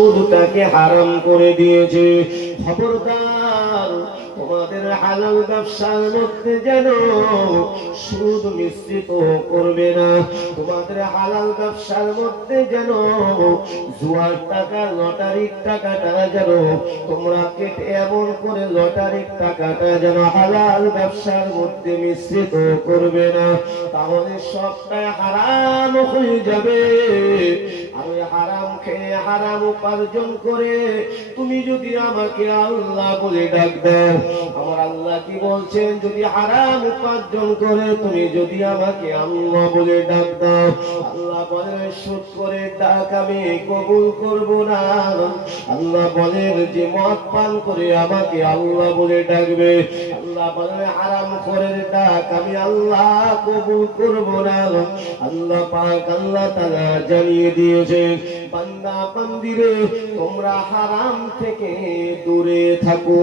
সুদটাকে হারাম করে দিয়েছে। খবরদার তোমাদের হালাল ব্যবসার মধ্যে যেন সুদ মিশ্রিত করবে না। তোমাদের হালাল ব্যবসার মধ্যে যেন জুয়ার টাকা লটারির টাকাটা যেন তোমরা কেটে এমন করে লটারির টাকাটা যেন হালাল ব্যবসার মধ্যে মিশ্রিত করবে না, তাহলে সবটাই হারাম হয়ে যাবে। আমি হারাম খেয়ে হারাম উপার্জন করে তুমি যদি আমাকে আল্লাহ বলে ডাক দাও, আমার আল্লাহ কি বলছেন, যদি হারাম উপার্জন করে তুমি যদি আমাকে আল্লাহ বলে ডাক দাও, আল্লাহ বলেন সুদ করে ডাক আমি কবুল করব না। আল্লাহ বলেন যে মদ পান করে আমাকে আল্লাহ বলে ডাকবে, আল্লাহ বলেন হারাম করে ডাক আমি আল্লাহ কবুল করব না। আল্লাহ পাক আল্লাহ তাআলা জানিয়ে দিয়েছেন, বান্দা বান্দিরে তোমরা হারাম থেকে দূরে থাকো।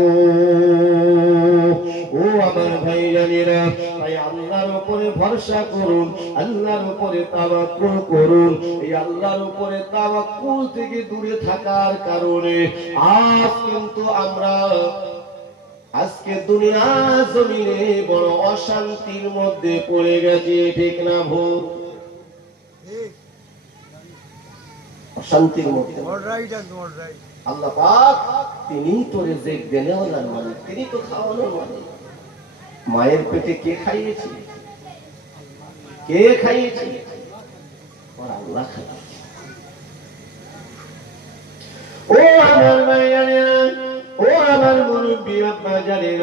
ও আমার ভাইজানেরা, তাই আল্লাহর উপরে ভরসা করুন, আল্লাহর উপরে তাওয়াক্কুল করুন। এই আল্লাহর উপরে তাওয়াক্কুল থেকে দূরে থাকার কারণে আজ কিন্তু আমরা আজকে দুনিয়া জমিনে বড় অশান্তির মধ্যে পড়ে গেছি, ঠিক না ভুল? অশান্তির মধ্যে আল্লাহ পাক তিনি তো রিজিক দেনেওয়ালার মালিক, তিনি তো খাওয়ানোর মালিক। মায়ের পেটে কে খাইয়েছে? কে খাইয়েছে? আল্লাহ খাইয়েছে। ও আমার ভাইয়ারা, ও আমার মুরব্বি আব্বা জানেন,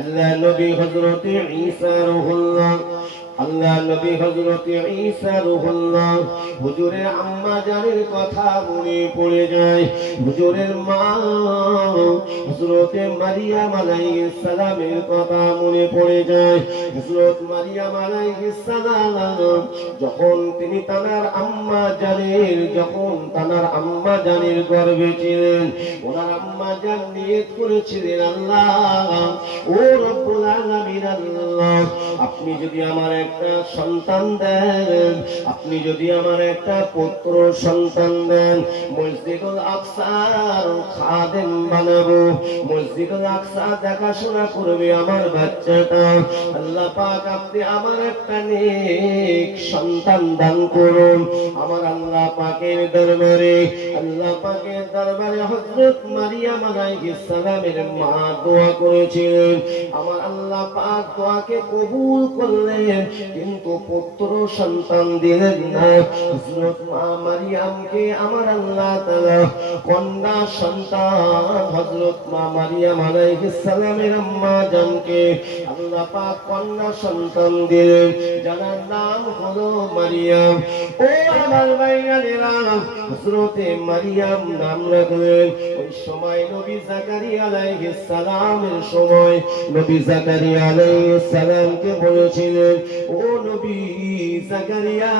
আল্লাহ নবী হযরত ঈসা রুহুল্লাহ, আল্লাহ নবী হযরত ঈসা রুহুল্লাহ হুজুরের আম্মা জানের কথা মনে পড়ে যায়। হুজুরের মা হযরত মারিয়াম আলাইহিস সালামের কথা মনে পড়ে যায়। হযরত মারিয়াম আলাইহিস সালাম যখন তিনি তানার আম্মা জানের গর্ভে ছিলেন, ওনার আম্মা জান নিয়ত করেছিলেন, আল্লাহ ও রব্বুল আলামিন, আল্লাহ আপনি যদি আমার একটা সন্তান দেন, আপনি যদি আমার একটা পুত্র সন্তান দেন, মসজিদুল আকসার খাদেম বানাবো, মসজিদুল আকসা দেখাশোনা করবে আমার বাচ্চাটা। আল্লাহ পাক আপনি আমার একটা নেক সন্তান দান করুন। আমার আল্লাহ পাকের দরবারে, আল্লাহ পাকের দরবারে হযরত মারিয়াম আলাইহিস সালামের মা দোয়া করেছিলেন। আমার আল্লাহ পাক দোয়াকে কবুল করলেন, কিন্তু পুত্র সন্তান দিলেন না। হযরত মা মারিয়ামকে আমার আল্লাহ তাআলা কন্যা সন্তান, হযরত মা মারিয়াম আলাইহিস সালামের আম্মা জানকে আল্লাহ পাক কন্যা সন্তান দিলেন, যার নাম হলো মারিয়াম। ও আমার ভাইয়ানেরা, হযরত মারিয়াম নাম রাখলেন। ওই সময় নবী জাকারিয়া আলাইহিস সালামের সময় নবী জাকারিয়া আলাইহিস সালামকে বলেছিলেন, ও নবী জাকারিয়া,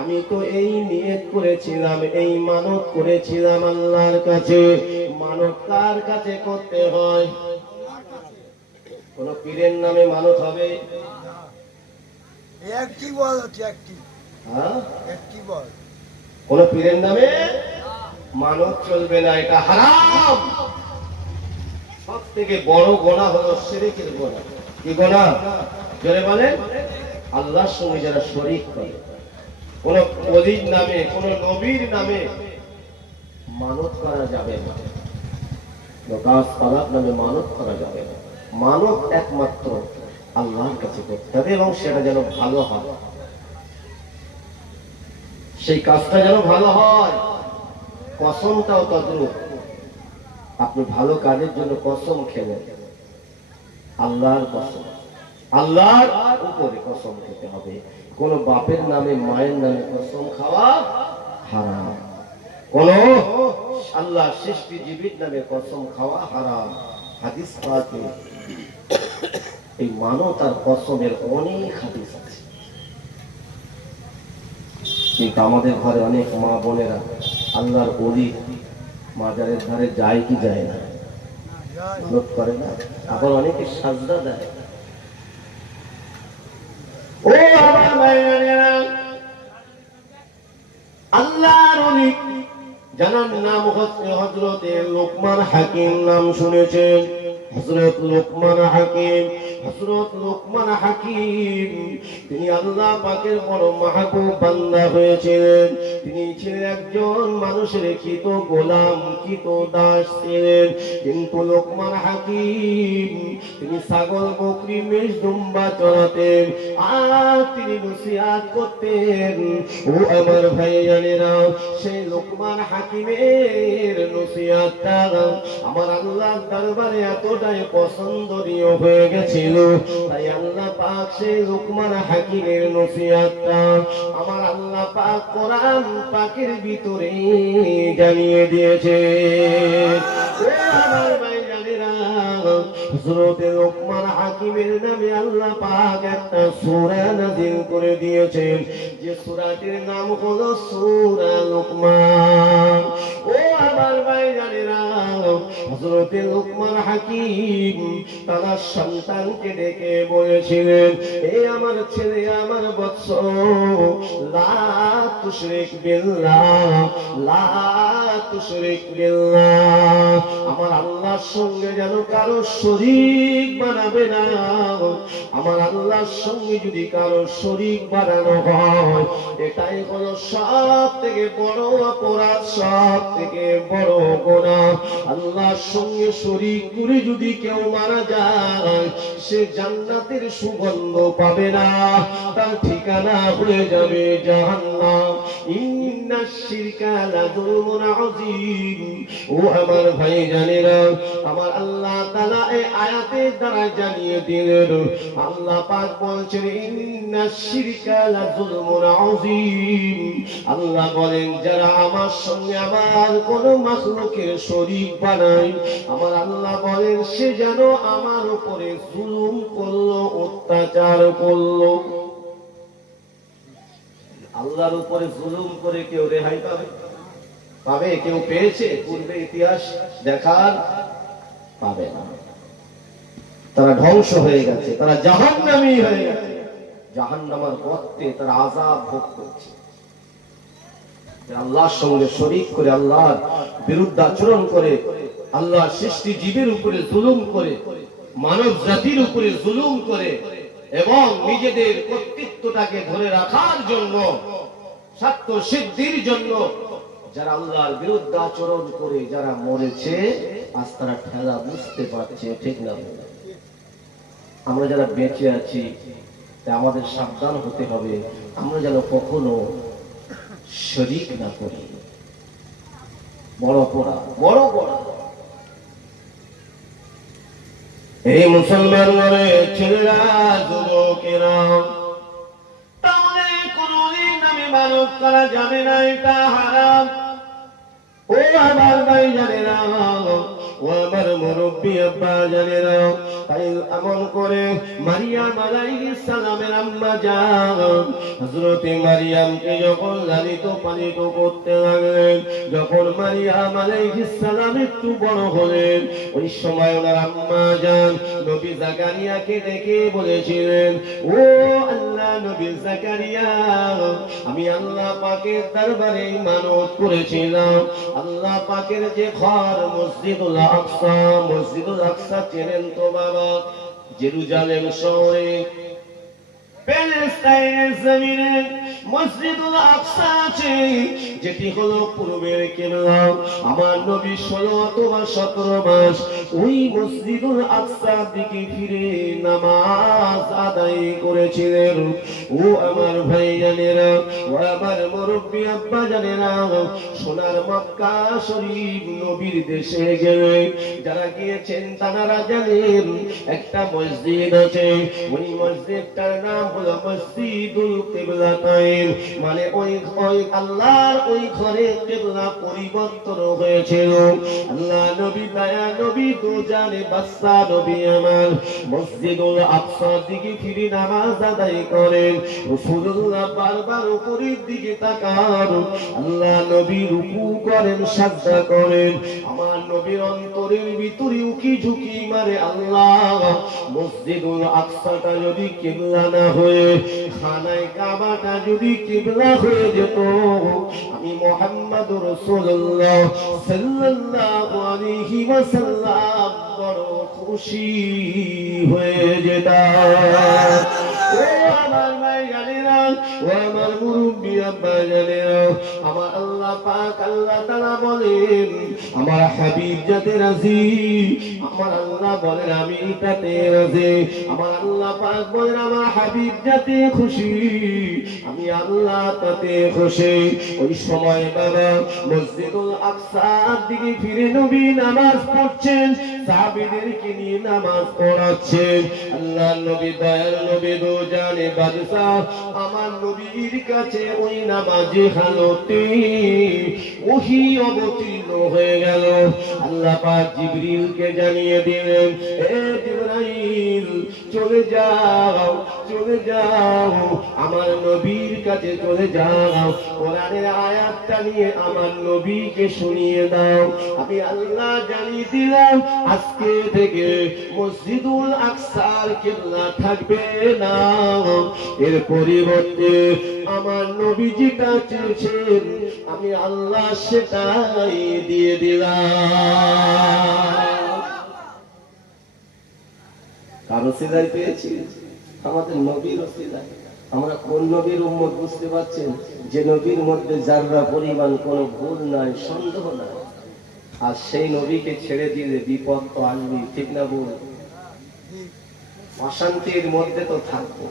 আমি তো এই নিয়ত করেছিলাম, এই মানত করেছিলাম আল্লাহর কাছে। মানত কার কাছে করতে হয়? কোন পীরের নামে মানত হবে? একটি বল, একটি। হ্যাঁ, একটি বল। কোন পীরের নামে মানত চলবে না, এটা হারাম। সব থেকে বড় গুনাহ হলো শিরকের গুনাহ। কি গুনাহ? জোরে বলেন। আল্লাহর সঙ্গে যারা শরীক করে, কোন ওলির নামে, কোন নবীর নামে মানত করা যাবে না, গাছপালার নামে মানত করা যাবে না। মানত একমাত্র আল্লাহর কাছে করতে হবে, এবং সেটা যেন ভালো হয়, সেই কাজটা যেন ভালো হয়। কসমটাও তদ্রূপ। আপনি ভালো কাজের জন্য কসম খেলেন, আল্লাহর কসম, আল্লাহর উপরে কসম খেতে হবে। কোন বাপের নামে মায়ের নামে কসম খাওয়া হারাম, কোন আল্লাহ সৃষ্টিজীবীর নামে কসম খাওয়া হারাম। হাদিস পাকে এই মানত আর কসমের অনেক হাদিস আছে, কিন্তু আমাদের ঘরে অনেক মা বোনেরা আল্লাহর ওলি মাজারের ধারে যায় কি যায় না? মানত করে না। আবার অনেকে সাজদা দেয়। ও আমার ভাইয়েরা, আল্লাহর ওলি জানার নাম হচ্ছে হযরত লোকমান হাকিম, নাম শুনেছেন? হযরত লোকমান হাকিম, হযরত লোকমান হাকিম তিনি আল্লাহ পাকের বড় মাহবুব বান্দা হয়েছিলেন। তিনি ছিলেন একজন মানুষের কৃত গোলাম, কৃত দাস ছিলেন। কিন্তু লোকমান হাকিম তিনি ছাগল, বকরি, মেষ, দুম্বা চড়াতেন আর তিনি নসিহত করতেন। ও আমার ভাইজানেরা, সেই লোকমান হাকিমের নসিহতটা আমার আল্লাহর দরবারে এতটাই পছন্দনীয় হয়ে গেছিল, তাই আল্লাহ পাক সেই লোকমান হাকিমের নসিহতটা আমার আল্লাহ পাক কোরআন পাকের ভিতরে জানিয়ে দিয়েছে। ও আমার ভাইজানেরা, হযরত লোকমান হাকিমের নামে আল্লাহ পাক একটা সূরা নাযিল করে দিয়েছেন, যে সূরাটির নাম হলো সূরা লোকমান। ও আমার ভাইজানেরা, হযরত লোকমান হাকিম তার সন্তানকে ডেকে বলেছিলেন, এ আমার ছেলে, আমার বৎস, লা তুশরিক বিল্লাহ, লা তুশরিক বিল্লাহ, আমার আল্লাহর সঙ্গে যেন কারো শরীক বানাবে না। আমার আল্লাহর সঙ্গে যদি কারো শরীক বানানো হয়, এটাই হলো সব থেকে বড় অপরাধ, সব থেকে বড় গুনাহ। আল্লাহর সঙ্গে শরীক করে যদি কেউ মারা যায়, সে জান্নাতের সুগন্ধ পাবে না, তার ঠিকানা হয়ে যাবে জাহান্নাম। ইন্নাশ শিরকা লাযুলমুন আযীম। ও আমার ভাইজানেরা, আমার আল্লাহ তাআলা এই আয়াতের দ্বারা জানিয়ে দিলেন, আল্লাহ পাক বলছেন ইন্নাশ শিরকা লাযুলমুন আযীম। আল্লাহ বলেন, যারা আমার সঙ্গে আমার কোন মাখলুকের শরীক বানায়, আমার আল্লাহ বলেন সে যেন আমার উপরে জুলুম করলো, অত্যাচার করলো। আল্লাহর উপরে জুলুম করে কেউ রেহাই পাবে? পাবে? কেউ পেয়েছে? পূর্বে ইতিহাস দেখার পাবে না। তারা ধ্বংস হয়ে গেছে, তারা জাহান্নামী হয়ে গেছে, জাহান্নামের গর্তে তারা আযাব ভোগ করছে। আল্লাহর সঙ্গে শরীক করে, আল্লাহর বিরুদ্ধে আচরণ করে, আল্লাহর সৃষ্টি জীবের উপরে জুলুম করে, মানব জাতির উপরে জুলুম করে এবং নিজেদের কর্তৃত্বটাকে ধরে রাখার জন্য, স্বার্থ সিদ্ধির জন্য যারা আল্লাহর বিরুদ্ধে আচরণ করে যারা মরেছে, আজ তারা ঠেলা বুঝতে পারছে, ঠিক না? আমরা যারা বেঁচে আছি আমাদের সাবধান হতে হবে, আমরা যেন কখনো শরীক না করি। বড় পড়া, বড় পড়া। এই মুসলমান ছেলেরা, যুবকেরা, তাহলে কোনদিন আমি মানব করা যাবে না, এটা হারাম। ও আমার ভাইজানেরা, ও আমার মুরব্বী আব্বা জানেরা, তাই এমন করে মারিয়াম আলাইহিস সালামের আম্মা জান হযরত মারিয়ামকে যখন লালিত পালিত করতে লাগলেন, যখন মারিয়াম আলাইহিস সালাম একটু বড় হলেন, ওই সময় ওনার আম্মা জান নবী জাকারিয়াকে ডেকে বলেছিলেন, ও আল্লাহ নবী জাকারিয়া, আমি আল্লাহ পাকের দরবারে মানত করেছিলাম, আল্লাহ পাকের যে ঘর মসজিদুল আকসা, মসজিদুল আকসা চেনেন তো বাবা? জেরুজালেম শহরে প্যালেস্টাইনের জমিনে মসজিদুল আকসা আছে, যেটি হলো পূর্বের কিবলা। আমার নবী 16 অথবা 17 মাস ওই মসজিদুল আকসার দিকে ফিরে নামাজ আদায় করেছিলেন। ও আমার ভাইজানেরা, ও আমার মুরব্বী আব্বা জানেরা, সোনার মক্কা শরীফ নবীর দেশে গেলে যারা গিয়েছেন তারা জানেন একটা মসজিদ আছে, ওই মসজিদটার নাম হলো মসজিদুল কিবলাতাইন, মানে ওই আল্লাহর ওই ঘরে কিবলা পরিবর্তন হয়েছিল। আল্লাহ নবী, দয়া নবী, দুজানে বাদশা নবী আমার মসজিদুল আকসার দিকে ফিরে নামাজ আদায় করেন। রাসূলুল্লাহ বারবার উপরের দিকে তাকান, আল্লাহ নবী রুকু করেন, সাজদা করেন। আমার আমার নবীর অন্তরের ভিতরে উকি ঝুঁকি মারে আল্লাহ মসজিদুল আকসাটা যদি কিবলা না হয়ে খানায় কাবাটা যদি কিবলা হয়ে যেত আমি মুহাম্মদুর রাসূলুল্লাহ সাল্লাল্লাহু আলাইহি ওয়াসাল্লাম বড় খুশি হয়ে যেতাম। ও আমার ভাইজানেরা, ও আমার মুরব্বী আব্বাজানেরা, আমার আল্লাহ পাক আল্লাহ তাআলা বলেন আমার হাবিব যাতে রাজি, আমার আল্লাহ বলেন আমি তাতে রাজি। আমার আল্লাহ পাক বলেন আমার হাবিব যাতে খুশি, আমি আল্লাহ তাতে খুশি। ওই সময় বাবা মসজিদুল আকসার দিকে ফিরে নবী নামাজ পড়ছেন, সাহাবীদেরকে নিয়ে নামাজ পড়াচ্ছেন। আল্লাহ নবী দয়াল নবী দো জানে বাদশা আমার নবীর কাছে ওই নামাজে হালতে ওহী অবতীর্ণ হয়ে গেল। আল্লাহ পাক জিবরিলকে জানিয়ে দিলেন, এ জিবরাইল চলে যাও, চলে যাও আমার নবীর কাছে চলে যাও, কোরআনের আয়াতটা নিয়ে আমার নবীকে শুনিয়ে দাও। আমি আল্লাহ জানিয়ে দিলাম আজকে থেকে মসজিদুল আকসার কিবলা থাকবে না, এর পরিবর্তে আমার নবী যেটা চেয়েছেন আমি আল্লাহ সেটাই দিয়ে দিলাম। কারো সিলাই পেয়েছি আমাদের নবীর ওসিলায়। আমরা কোন নবীর উম্মত বুঝতে পারছেন? যে নবীর মধ্যে যাররা পরিমাণ কোনো ভুল নাই, সন্দেহ নাই। আর সেই নবীকে ছেড়ে দিলে বিপদ তো আসবেই, ঠিক না বল? অশান্তির মধ্যে তো থাকবো।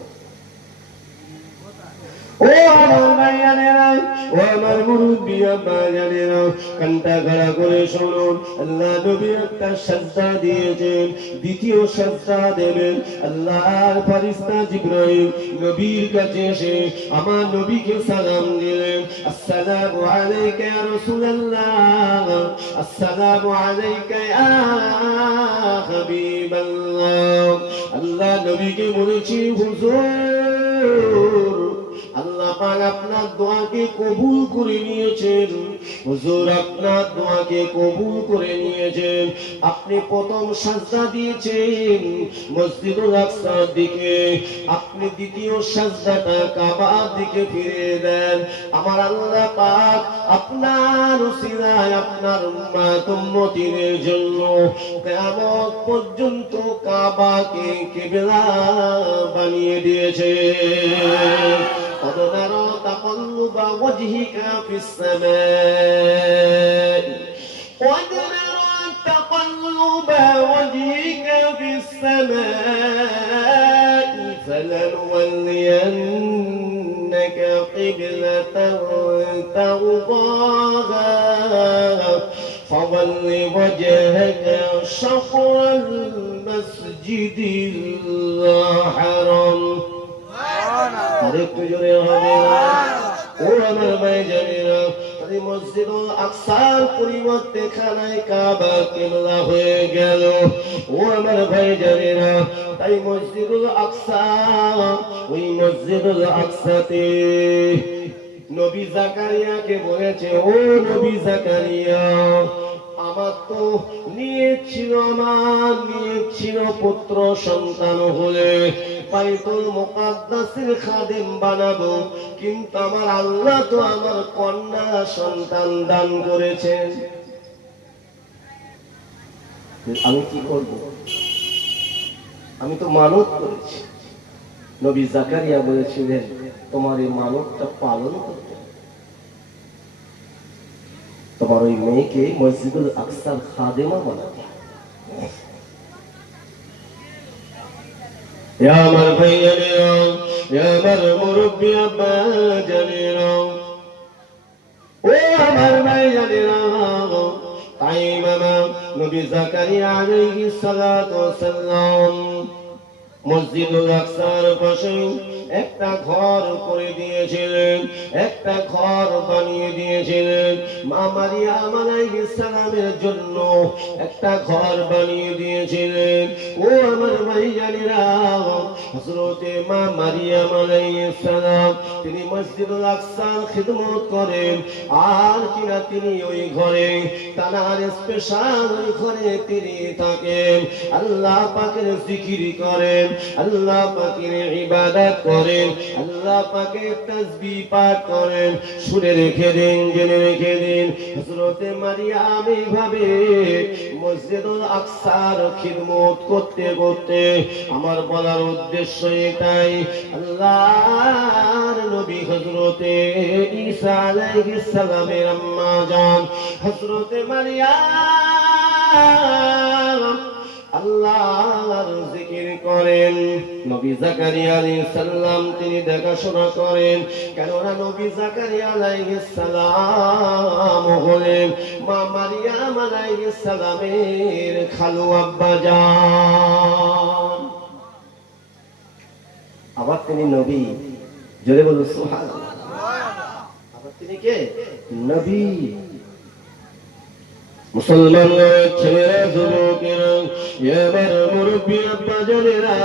ও আমার ভাইয়ানেরা, ও আমার মুরব্বী আব্বাজানেরা, কানটা গাড়া করে শুনুন। আল্লাহ নবী একটা সাজদা দিয়েছেন, দ্বিতীয় সাজদা দেবেন। আল্লাহর ফেরেশতা জিবরাইল নবীর কাছে এসে আমার নবীকে সালাম দিলেন, আসসালামু আলাইকা ইয়া রাসূলুল্লাহ, আসসালামু আলাইকা ইয়া হাবিবাল্লাহ। আল্লাহ নবীকে বলেছি, হুজুর আল্লাহ পাক আপনার দোয়াকে কবুল করে নিয়েছেন, হুজুর আপনার দোয়াকে কবুল করে নিয়েছেন। আপনি প্রথম সাজদা দিয়েছেন মসজিদুল আকসার দিকে, আপনি দ্বিতীয় সাজদাটা কাবার দিকে ফিরে দেন। আমার আল্লাহ পাক আপনার উসিলায় আপনার উম্মত উম্মতিদের জন্য কিয়ামত পর্যন্ত কাবাকে কিবলা বানিয়ে দিয়েছে। قد نرى تقلب وجهك في السماء، قد نرى تقلب وجهك في السماء، فلنولينك قبلة ترضاها، فول وجهك شطر المسجد الحرام। আরেকটু জোরে হবে। ও আমার ভাইজানেরা, তাই মসজিদুল আকসার পরিবর্তে খানায় কাবা কিবলা হয়ে গেল। ও আমার ভাইজানেরা, তাই মসজিদুল আকসা, ওই মসজিদুল আকসাতে নবী জাকারিয়াকে বলেছে, ও নবী জাকারিয়া আমার তো নিয়ত ছিল পুত্র সন্তান হলে বাইতুল মুকাদ্দাসের খাদেম বানাবো, কিন্তু আমার আল্লাহ তো আমার কন্যা সন্তান দান করেছেন, আমি কি করব? আমি তো মানত করেছি। নবী জাকারিয়া বলেছিলেন তোমার এই মানতটা পালন করতে, তোমার ওই মেয়েকে মসজিদুল আকসার খাদেমা বানাতে। আমার ভাইয়ানেরা, আমার মুরব্বী আব্বাজানেরা, ও আমার ভাইয়ানেরা, তাই মামা নবী জাকারিয়া আলাইহিস সালাতু ওয়াস সালাম মসজিদুল আকসার পাশে একটা ঘর করে দিয়েছিলেন, একটা ঘর বানিয়ে দিয়েছিলেন। মা মারিয়াম আলাইহিস সালামের জন্য একটা ঘর বানিয়ে দিয়েছিলেন। ও আমার ভাইজানেরা, হযরতে মা মারিয়াম আলাইহিস সালাম তিনি মসজিদুল আকসার খিদমত করেন, আর কিনা তিনি ওই ঘরে তানার স্পেশাল ওই ঘরে তিনি থাকেন, আল্লাহ পাকের জিকির করেন, আল্লাহ পাকের ইবাদত করেন, আল্লাহ পাকের তাসবিহ পাঠ করেন। শুনে রেখে দিন, জেনে রেখে দিন, হযরতে মারিয়াম এইভাবে মসজিদুল আকসার খিদমত করতে করতে, আমার বলার উদ্দেশ্য এটাই, আল্লাহর নবী হযরতে ঈসা আলাইহিস সালামের আম্মা জান হযরতে মারিয়াম আল্লাহর জিকির করেন। নবী জাকারিয়া আলাইহিস সালাম তিনি দেখাশোনা করেন, কেননা নবী জাকারিয়া আলাইহিস সালাম হলেন মা মারিয়াম আলাইহিস সালামের খালু আব্বা জান। আবার তিনি নবী, জোরে বলুন সুবহানাল্লাহ। আবার তিনি কে? নবী। মুসলমান ছেলেরা, যুবকেরা, এবার মুরব্বী আব্বা জানেরা,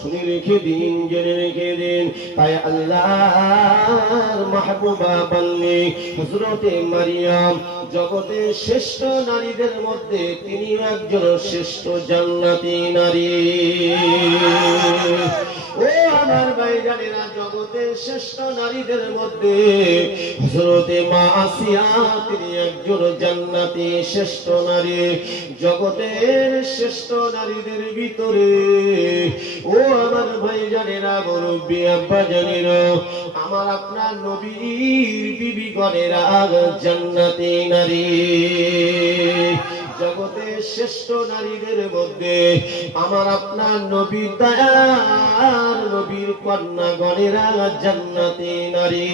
শুনে রেখে দিন, জেনে রেখে দিন, তাই আল্লাহর মাহবুবা বান্নি হযরতে মারিয়াম জগতের শ্রেষ্ঠ নারীদের মধ্যে তিনি একজন শ্রেষ্ঠ জান্নাতি নারী। ও আমার ভাইজানেরা, জগতের শ্রেষ্ঠ নারীদের মধ্যে হযরতে মা আসিয়া তিনি একজন জান্নাতি শ্রেষ্ঠ নারী। জগতের শ্রেষ্ঠ নারীদের ভিতরে ও আমার ভাইজানেরা, মুরব্বী আব্বা জানেরা, আমার আপনার নবীর বিবিগণেরা জান্নাতি নারী। জগতের শ্রেষ্ঠ নারীদের মধ্যে আমার আপনার নবীর দয়ার নবীর কন্যাগণেরা জান্নাতি নারী।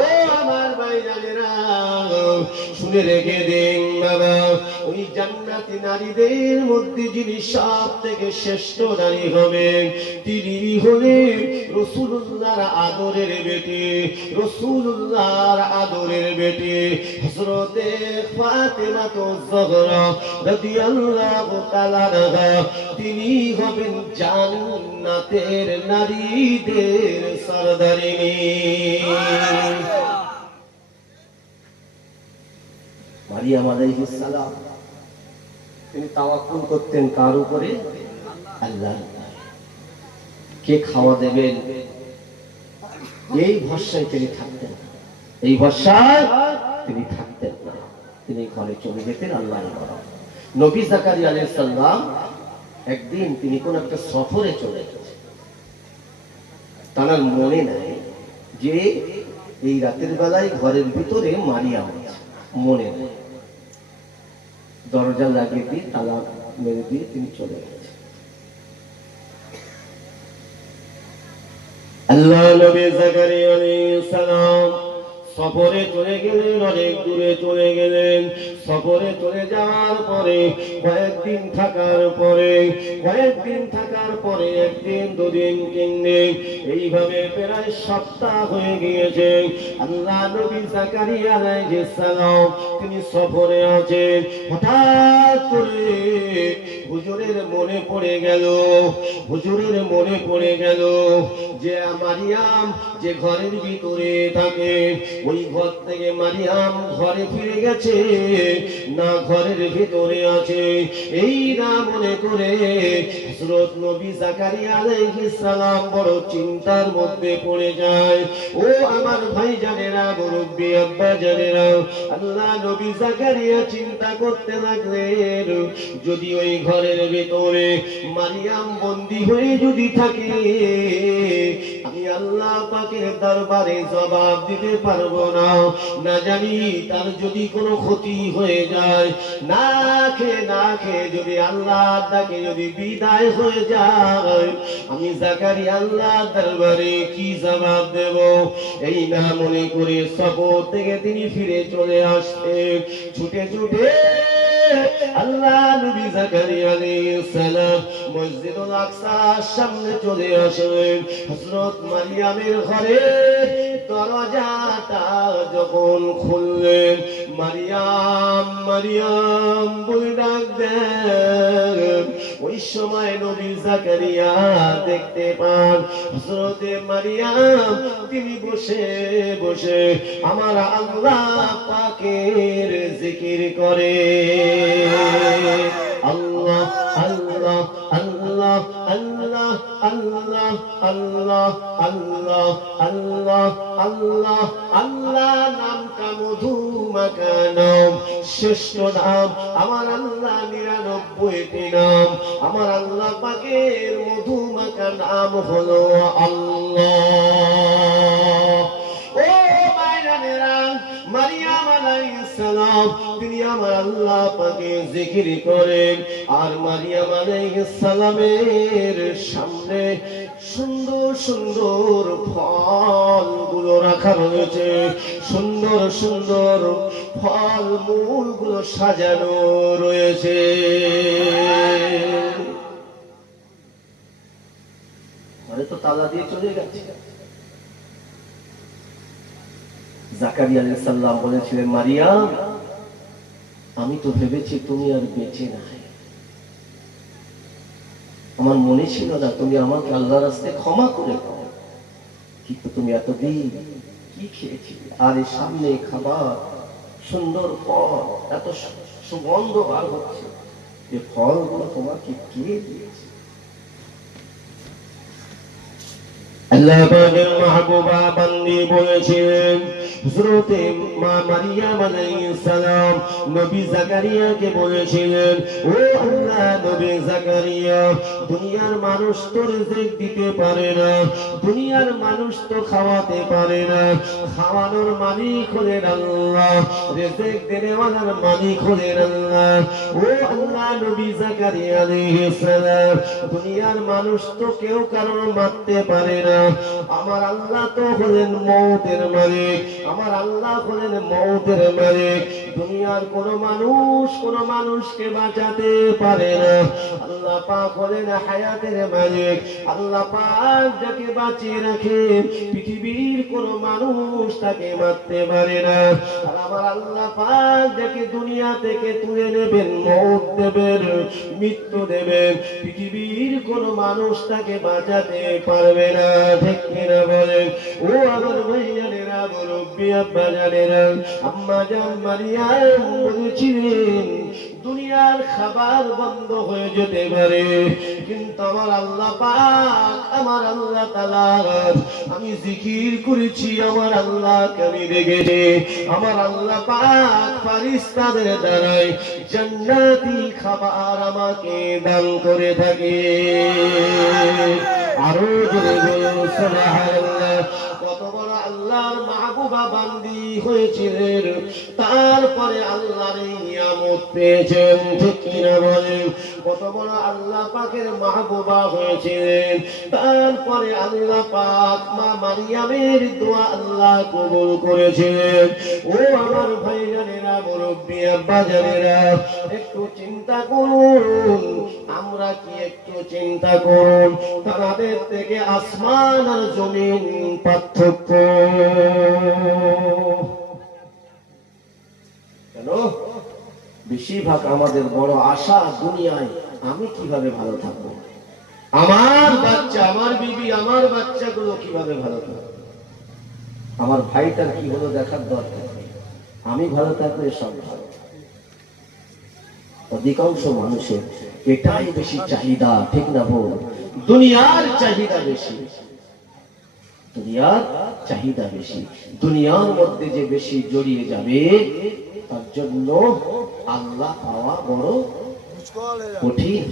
ও আমার ভাইজানেরা, শুনে রেখে দিন বাবা, ওই জান্নাতি নারীদের মধ্যে যিনি সব থেকে শ্রেষ্ঠ নারী হবেন, তিনি হলেন রাসূলুল্লাহর আদরের বেটি, রাসূলুল্লাহর আদরের বেটি হযরতে ফাতেমা জোহরা রাদিয়াল্লাহু তাআলা আনহা। তিনি হবেন জান্নাতের নারীদের সরদারিনী। মারিয়াম আলাইহিস সালাম তিনি তাওয়াক্কুল করতেন কার উপরে? আল্লাহ। কে খাওয়া দেবেন এই ভরসায় তিনি থাকতেন, এই ভরসায় তিনি থাকতেন না, তিনি ঘরে চলে যেতেন আল্লাহর ঘরে। নবী জাকারিয়া আলাইহিস সালাম একদিন তিনি কোন একটা সফরে চলে গেছেন, তার মনে নাই যে এই রাতের বেলায় ঘরের ভিতরে মারিয়াম আছে, মনে নাই। দরজা লাগিয়ে দিয়ে তালা মেরে দিয়ে তিনি চলে গেছেন। আল্লাহ নবী জাকারিয়া আলাইহিস সালাম সফরে চলে গেলেন, অনেক দূরে চলে গেলেন। সফরে চলে যাওয়ার পরে কয়েকদিন থাকার পরে একদিন, দুদিন, 3 দিন, এইভাবে প্রায় সপ্তাহ হয়ে গিয়েছে। আল্লাহ নবী জাকারিয়া আলাইহিস সালাম তিনি সফরে আছেন। হঠাৎ করে হুজুরের মনে পড়ে গেল যে মারিয়াম যে ঘরের ভিতরে থাকে, ওই ঘর থেকে মারিয়াম ঘরে ফিরে গেছে না ঘরের ভিতরে আছে, এই না মনে করে হযরত নবী জাকারিয়া আলাইহিস সালাম বড় চিন্তার মধ্যে পড়ে যায়। ও আমার ভাইজানেরা, মুরব্বী আব্বা জানেরা, আল্লাহ নবী জাকারিয়া চিন্তা করতে লাগলেন, যদি ওই ঘরের ভিতরে মারিয়াম বন্দী হয়ে যদি থাকে, আমি আল্লাহ পাকের দরবারে জবাব দিতে পারবো না, না জানি তার যদি কোনো ক্ষতি হয়ে যায়, না খেয়ে যদি আল্লাহ তাকে যদি বিদায় হয়ে যায়, আমি জাকারিয়া আল্লাহর দরবারে কি জবাব দেব? এই না মনে করে সফর থেকে তিনি ফিরে চলে আসতে ছুটে আল্লাহ নবী জাকারিয়া আলাইহিস সালাম মসজিদুল আকসার সামনে চলে আসলেন। হযরত মারিয়ামের ঘরে দরজাটা যখন খুললেন, মারিয়াম মারিয়াম বলে ডাক দেন। ওই সময় নবী জাকারিয়া দেখতে পান হযরতে মারিয়াম তিনি বসে বসে আমার আল্লাহ পাকের জিকির করে। আল্লাহ আল্লাহ আল্লাহ আল্লাহ আল্লাহ আল্লাহ আল্লাহ আল্লাহ আল্লাহ আল্লাহ নামটা মধু মাখা নাম, শ্রেষ্ঠ নাম আমার আল্লাহ 99টি নাম। আমার আল্লাহ পাকের মধু মাখা নাম হলো আল্লাহ। ও মায়েরা, মারিয়াম আলাইহিস সালাম তিনি আমার আল্লাহ পাকে জিকির করেন। আর মারিয়াম আলাইহিস সালামের সামনে সুন্দর সুন্দর ফলগুলো রাখা রয়েছে, সুন্দর সুন্দর ফল মূলগুলো সাজানো রয়েছে। ঘরে তো তালা দিয়ে চলে গেছে। জাকারিয়া আলাইহিস সালাম বলেছিলেন, মারিয়াম আমি তো ভেবেছি তুমি আর বেঁচে নাই, আমার মনে ছিল না তুমি আমাকে আল্লাহর রাস্তায় ক্ষমা করে দাও, কিন্তু তুমি এতদিন কি খেয়েছিলে? আর এই সামনে খাবার, সুন্দর ফল, এত সুগন্ধ বার হচ্ছে, এই ফলগুলো তোমাকে কে দিয়েছে? আল্লাহ পাকের মাহবুবা বান্দি বলেছিলেন, হযরতে মা মারিয়াম আলাইহিস সালাম নবী জাকারিয়াকে বলেছিলেন, ও আল্লাহ নবী জাকারিয়া, দুনিয়ার মানুষ তো রিজিক দিতে পারে না, দুনিয়ার মানুষ তো খাওয়াতে পারে না, খাওয়ানোর মালিক হলেন আল্লাহ, রিজিক দেওয়ার মালিক হলেন আল্লাহ। ও আল্লাহ নবী জাকারিয়া আলাইহিস সালাম, দুনিয়ার মানুষ তো কেউ কারোর মারতে পারে না, আমার আল্লাহ তো হলেন মওতের মালিক, আমার আল্লাহ হলেন মওতের মালিক। দুনিয়ার কোন মানুষকে বাঁচাতে পারে না, আল্লাহ পাক হলেন হায়াতের মালিক। আল্লাহ পাক যাকে বাঁচিয়ে রাখে, পৃথিবীর কোন মানুষ তাকে মারতে পারে না। আর আমার আল্লাহ পাক যাকে দুনিয়া থেকে তুলে নেবেন, মওত দেবেন, মৃত্যু দেবেন, পৃথিবীর কোন মানুষ তাকে বাঁচাতে পারবে না। ঠিক কিনা বলেন? ও আমার ভাইয়ানেরা, মুরব্বি আব্বা জানেরা, আম্মা জান মারিয়াম বলেছিলেন, দুনিয়ার খাবার বন্ধ হয়ে যেতে পারে, কিন্তু আমার আল্লাহ পাক, আমার আল্লাহ তাআলা, আমি জিকির করেছি, আমার আল্লাহকে আমি দেখেছি, আমার আল্লাহ পাক ফেরেশতাদের দ্বারাই জান্নাতি খাবার আমাকে দান করে থাকে। আরো জোরে বলুন সুবহানাল্লাহ। কত বড় আল্লাহর মাহবুবা বান্দি হয়েছিলেন, তারপরে আল্লাহর এই নিয়ামত পেয়েছেন। ঠিক কিনা বলেন? কত বড় আল্লাহ পাকের মাহবুবা হয়েছিলেন, তারপরে আল্লাহ পাক মা মারিয়ামের দোয়া আল্লাহ কবুল করেছিলেন। ও আমার ভাইজানেরা, মুরব্বি আব্বা জানেরা, একটু চিন্তা করুন, আমরা কি একটু চিন্তা করুন, তাদের থেকে আসমান আর জমিন পার্থক্য কেন? বেশিরভাগ আমাদের বড় আশা দুনিয়ায়, আমি কিভাবে ভালো থাকবো, আমার বাচ্চা, আমার বিবি, আমার বাচ্চাগুলো কিভাবে ভালো থাকবে, আমার ভাইটার কি হলো দেখার দরকার নেই, আমি ভালো থাকলে সব ভালো। অধিকাংশ মানুষের এটাই বেশি চাহিদা। ঠিক না বল? দুনিয়ার চাহিদা বেশি, দুনিয়ার চাহিদা বেশি, দুনিয়ার মধ্যে যে বেশি জড়িয়ে যাবে, তার জন্য আল্লাহ পাওয়া বড় কঠিন,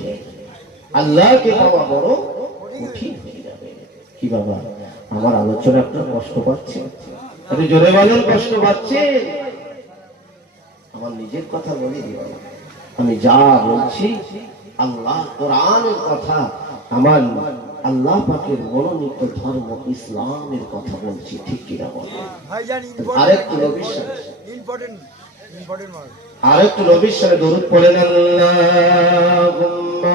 আল্লাহকে পাওয়া বড় কঠিন হয়ে যাবে। কি বাবা, আমার আলোচনা আপনার কষ্ট পাচ্ছে? আপনি জোরে বলেন, কষ্ট পাচ্ছে? আমার নিজের কথা বলি, আমি যা বলছি আল্লাহ কোরআনের কথা, আমার আল্লাহ পাকের মনোনীত ধর্ম ইসলামের কথা বলছি। ঠিক কিনা বলেন? ভাইজান আরেকটু বিশ্বাস, ইম্পর্টেন্ট মাল। আর একটু নবীর সাথে দরুদ পড়েন আল্লাহুম্মা।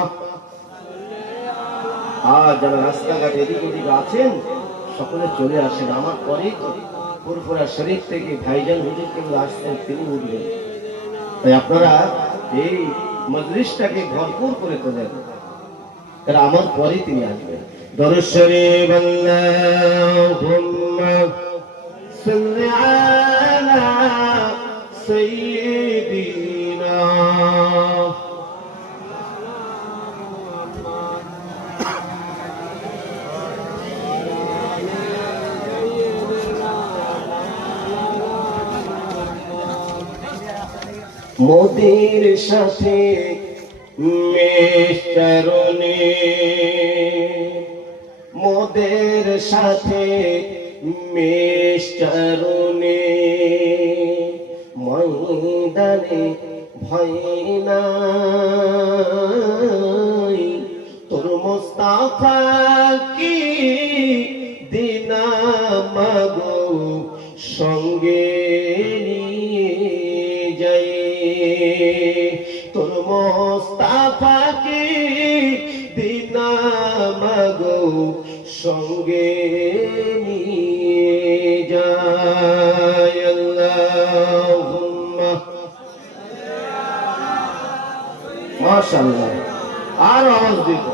আর যারা রাস্তাঘাটে এদিক ওদিক আছেন সকলে চলে আসেন, আমার পরেই তো ফুরফুরা শরীফ থেকে ভাইজান হুজুর কেবল আসছেন, তিনি উঠবেন। তাই আপনারা এই মজলিসটাকে ভরপুর করে তোলেন, তারা আমার পরেই তিনি আসবেন। দরুদ শরীফ আল্লাহুম্মা সাল্লি আলা সাইয়্যিদিনা মোদের সাথে মিশরণে, মোদের সাথে মিশরণে, ময়দানে ভয় নাই, তোর মুস্তাফা কি দিনা মাগো সঙ্গে নিয়ে যাই, তোর মুস্তাফাকে দিনা মাগো সঙ্গে নিয়ে যাই। আল্লাহুম্মা মাশাআল্লাহ, আর আওয়াজ দিতে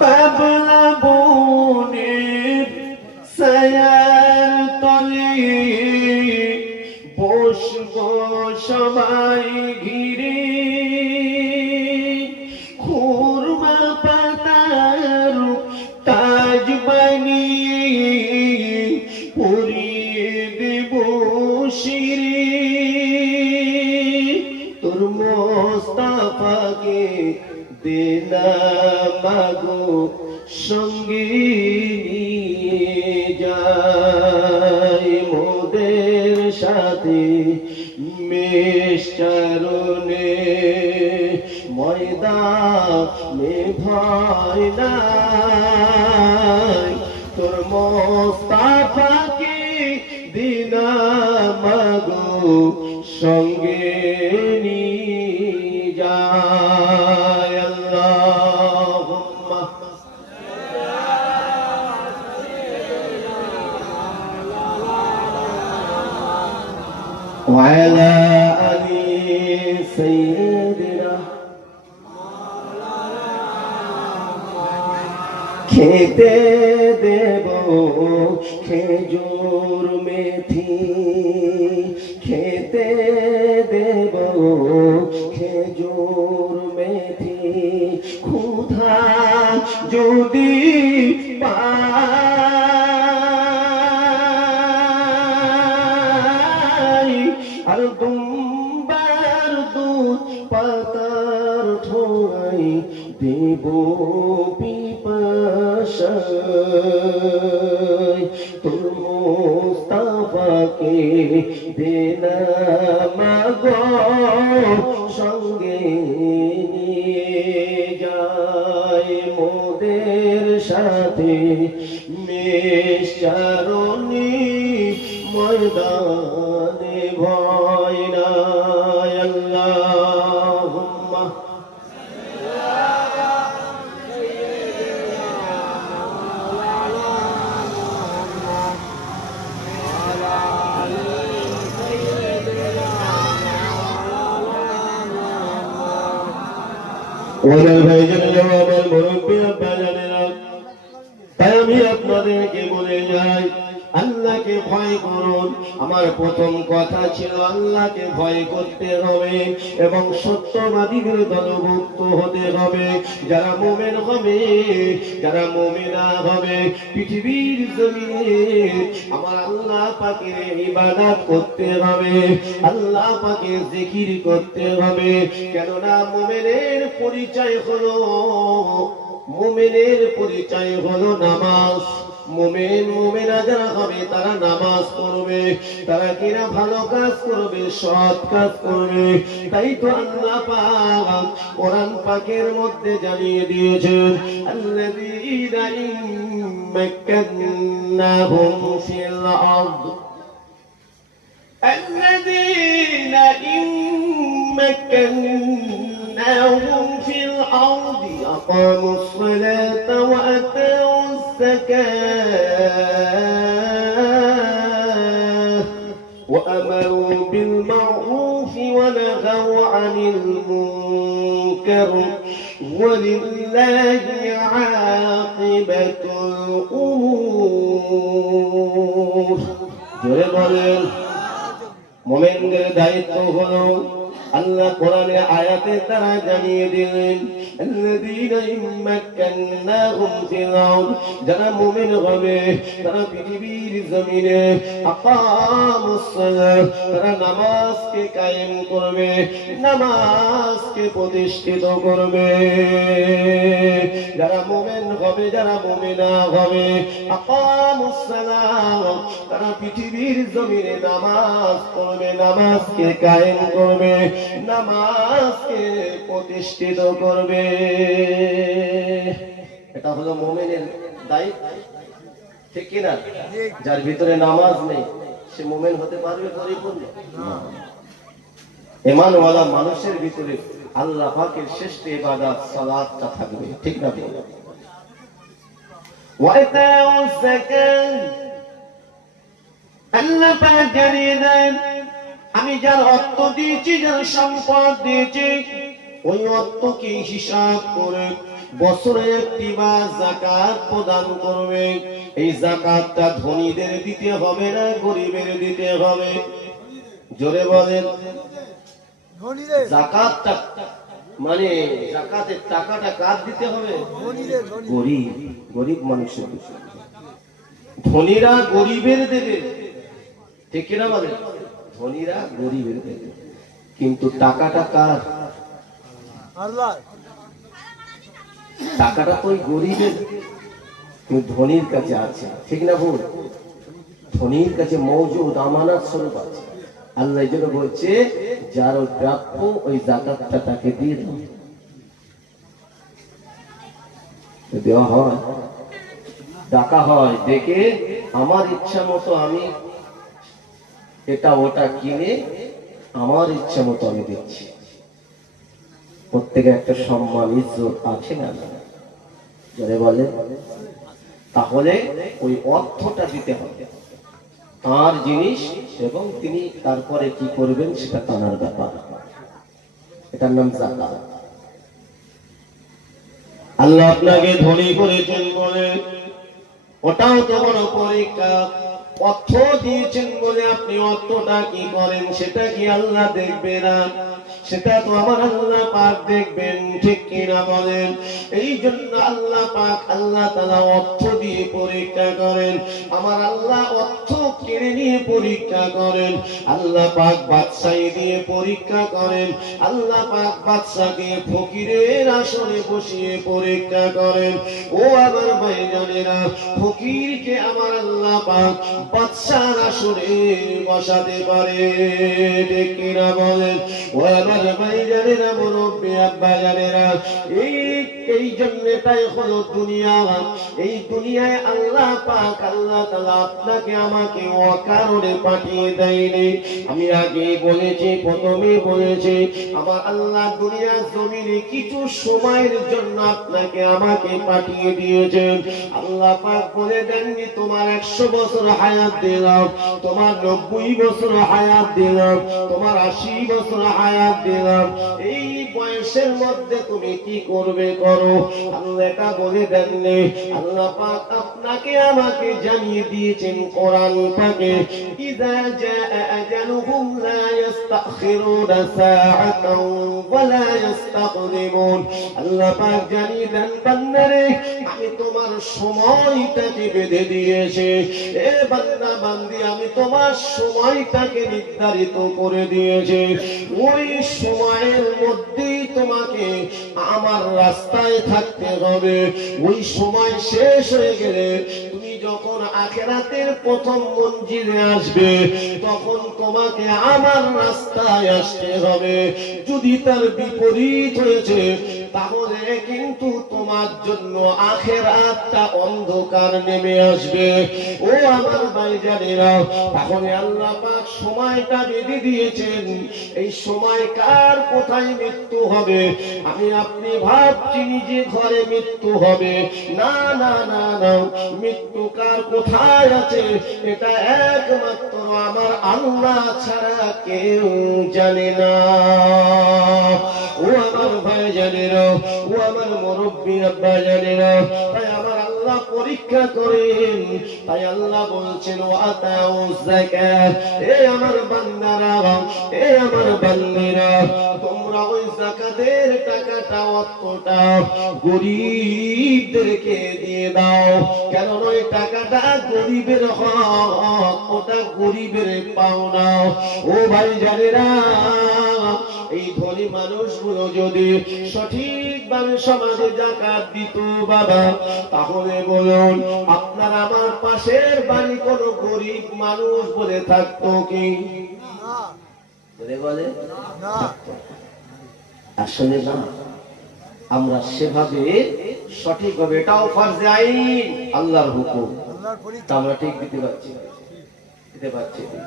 বাবলা বনের ছায়ার তলে বসবো সবাই ঘিরে, খুরমা পাতার তাজ বানিয়ে পরিয়ে দেব শিরে, তোর মুস্তাফাকে দেনা মাগো সঙ্গে নিয়ে যাই, মোদের সাথে মিশরণে, ময়দানে ভয় নাই, তোর মুস্তাফাকে দিনা মাগো সঙ্গে নিয়ে যায়। আল্লাহুম্মা ওয়া আলা আলি সাইয়্যিদিনা, খেতে দেব খেজুর মেথি, খেতে দেব খেজুর মেথি, ক্ষুধা যদি পাই, আর দুম্বার দুধ পাতার ঠোঁয়াই দেব পিপাসায়, তোর মুস্তাফাকে দেনা মাগো সঙ্গে নিয়ে যাই, মোদের সাথে মিশরণে, ময়দানে ভয় নাই। আল্লাহুম্মা ওনার ভাইজানেরা, আমার মুরব্বী আব্বাজানেরা, তাই আমি আপনাদেরকে বলে যাই, আল্লাহকে ভয় করুন। আমার প্রথম কথা ছিল আল্লাহকে ভয় করতে হবে এবং সত্যবাদীদের দলভুক্ত হতে হবে। যারা মুমিন হবে, যারা মুমিনা হবে, পৃথিবীর জমিনে আমার আল্লাহ পাকের ইবাদত করতে হবে, আল্লাহ পাকের জিকির করতে হবে। কেননা মুমিনের পরিচয় হলো, মুমিনের পরিচয় হলো নামাজ। মুমিন মুমিনা যারা হবে তারা নামাজ পড়বে, তারা কিনা ভালো কাজ করবে, সৎ কাজ করবে। তাই তো আল্লাহ পাক কোরআন পাকের মধ্যে জানিয়ে দিয়েছেন, আল্লাযীনা ইম্মাক্কান্নাহুম ফিল আরদ الذين إن مكناهم في الأرض أقاموا الصلاة وأتوا الزكاة وأمروا بالمعروف ونهوا عن المنكر ولله عاقبة الأمور. মুমিনদের দায়িত্ব হলো আল্লাহ কোরআনের আয়াতের দ্বারা জানিয়ে দিলেন, আল্লাযীনা ইম্মাক্কান্নাহুম ফিল আরদ, যারা মুমিন হবে তারা পৃথিবীর জমিনে আকামুস সালাত, তারা নামাজকে কায়েম করবে, নামাজকে প্রতিষ্ঠিত করবে। যারা মুমিন হবে, যারা মুমিনা হবে, আকামুস সালাত, তারা পৃথিবীর জমিনে নামাজ পড়বে, নামাজকে কায়েম করবে, নামাজকে প্রতিষ্ঠিত করবে। এটা হলো মুমিনের দায়িত্ব, ঠিক কিনা? যার ভিতরে নামাজ নেই সে মুমিন হতে পারবে পরিপূর্ণ? ঈমানওয়ালা মানুষের ভিতরে আল্লাহ পাকের শ্রেষ্ঠ ইবাদত সালাতটা থাকবে, ঠিক না? ওয়াইতাউস যাকাত, আল্লাহ পাক জানিয়ে দেন, আমি যার অর্থ দিয়েছি, যার সম্পদ দিয়েছি, ওই অর্থকে হিসাব করে বছরে একটিবার যাকাত প্রদান করবে। এই যাকাতটা ধনীদের দিতে হবে না গরিবের দিতে হবে? জোরে বলেন। যাকাতটা মানে যাকাতের টাকাটা কার দিতে হবে? গরিব, গরিব মানুষের। ধনীরা গরিবের দেবে, ঠিক কিনা বলেন? ধনীরা গরিবের দেবে, কিন্তু টাকাটা কার? আল্লাহ। টাকাটা তো ওই গরিবের, কিন্তু ধনীর কাছে আছে, ঠিক না ভুল? ধনীর কাছে মওজুদ, আমানত স্বরূপ আছে। আল্লাহ যেন বলছে যার প্রাপ্য ওই যাকাতটা তাকে দিয়ে দাও। দেওয়া হয়, ডাকা হয়, ডেকে আমার ইচ্ছা মতো আমি এটা ওটা কিনে আমার ইচ্ছা মতো আমি দিচ্ছি। প্রত্যেকে একটা সম্মান ইজ্জত আছে না? যারা বলে তাহলে ওই অর্থটা দিতে হবে, তার জিনিস, এবং তিনি তারপরে কি করবেন সেটা তার ব্যাপার। এটার নাম যাকাত। আল্লাহ আপনাকে ধনী করেছেন বলে ওটাও তো বড় পরীক্ষা। অর্থ দিয়েছেন বলে আপনি অর্থটা কি করেন সেটা কি আল্লাহ দেখবে না? সেটা তো আমার আল্লাহ পাক দেখবেন, ঠিক কিনা বলেন? এই জন্য আল্লাহ পাক, আল্লাহ তাআলা অর্থ দিয়ে পরীক্ষা করেন। আমার আল্লাহ অর্থ কেড়ে নিয়ে পরীক্ষা করেন। আল্লাহ পাক বাদশাহী দিয়ে পরীক্ষা করেন। আল্লাহ পাক বাদশাকে ফকিরের আসনে বসিয়ে পরীক্ষা করেন। ও আমার ভাইজানেরা, ফকিরকে আমার আল্লাহ পাক বাদশার আসনে বসাতে পারে, ঠিক কিনা বলেন? ও আমার ভাইজানেরা, মুরব্বি আব্বা জানেরা, এই জন্য তাই হলো দুনিয়া। এই দুনিয়ায় আল্লাহ পাক, আল্লাহ তাআলা আপনাকে আমাকে অকারণে পাঠিয়ে দেয়নি। আমি আগে বলেছি, প্রথমে বলেছি, আমার আল্লাহ দুনিয়া জমিনে কিছু সময়ের জন্য আপনাকে আমাকে পাঠিয়ে দিয়েছেন। আল্লাহ পাক বলে দেননি তোমার 100 বছর হায়াত দিলাম, তোমার 90 বছর হায়াত দিলাম, তোমার 80 বছর হায়াত দিলাম, এই বয়সের মধ্যে তুমি কি করবে করো। আল্লাহ এটা বলে দেননি। আল্লাহ পাক আপনাকে আমাকে জানিয়ে দিয়েছেন কোরআন পাকে, ইযা জাআ আজালুহুম লা ইস্তাখিরুনা সাআতাও ওয়া লা ইস্তাকদিমুন। আল্লাহ পাক জানিয়ে দেন বান্দারে, আমি তোমার সময়টাকে বেঁধে দিয়েছি। এ বান্দা বান্দি, আমি তোমার সময়টাকে নির্ধারিত করে দিয়েছি। ওই সময়ের মধ্যেই তোমাকে আমার রাস্তায় থাকতে হবে। ওই সময় শেষ হয়ে গেলে তুমি যখন আখিরাতের প্রথম মঞ্জিলে আসবে, তখন তোমাকে আমার রাস্তায় আসতে হবে। যদি তার বিপরীত হয়েছে, তাহলে কিন্তু তোমার জন্য আখিরাতটা অন্ধকার নেমে আসবে। ও আমার ভাইজানেরা, তাহলে আল্লাহ পাক সময়টা বেঁধে দিয়েছেন। এই সময় কার কোথায় মৃত্যু হবে? আমি আপনি ভাবছি নিজে ঘরে মৃত্যু হবে। না না না না, মৃত্যু কার কোথায় আছে এটা একমাত্র আমার আল্লাহ ছাড়া কেউ জানে না। ও আমার ভাই জানেরা, ও আমার মুরব্বী আব্বা জানেরা, তাই আমার আল্লাহ পরীক্ষা করেন। তাই আল্লাহ বলছেন ওয়াতাউ যাকাত, এ আমার বান্দারা, এ আমার বান্দিরা, তোমরা ওই যাকাতের টাকাটা অতটা গরীবদেরকে দিয়ে দাও। কেন ওই টাকাটা গরীবের হক, ওটা গরীবের পাওনা। ও ভাই জানেরা, এই ধনী মানুষগুলো যদি সঠিকভাবে সমাজে যাকাত দিত বাবা, তাহলে বলুন আপনার আমার পাশের বাড়ি কোনো গরিব মানুষ বলে থাকতো কি? না বলে না আসলে না। আমরা সেভাবে সঠিকভাবে, এটাও ফরজে আইন, আল্লাহর হুকুম, আল্লাহর পরীক্ষা। তা আমরা ঠিক দিতে পারছি না, দিতে পারছি না।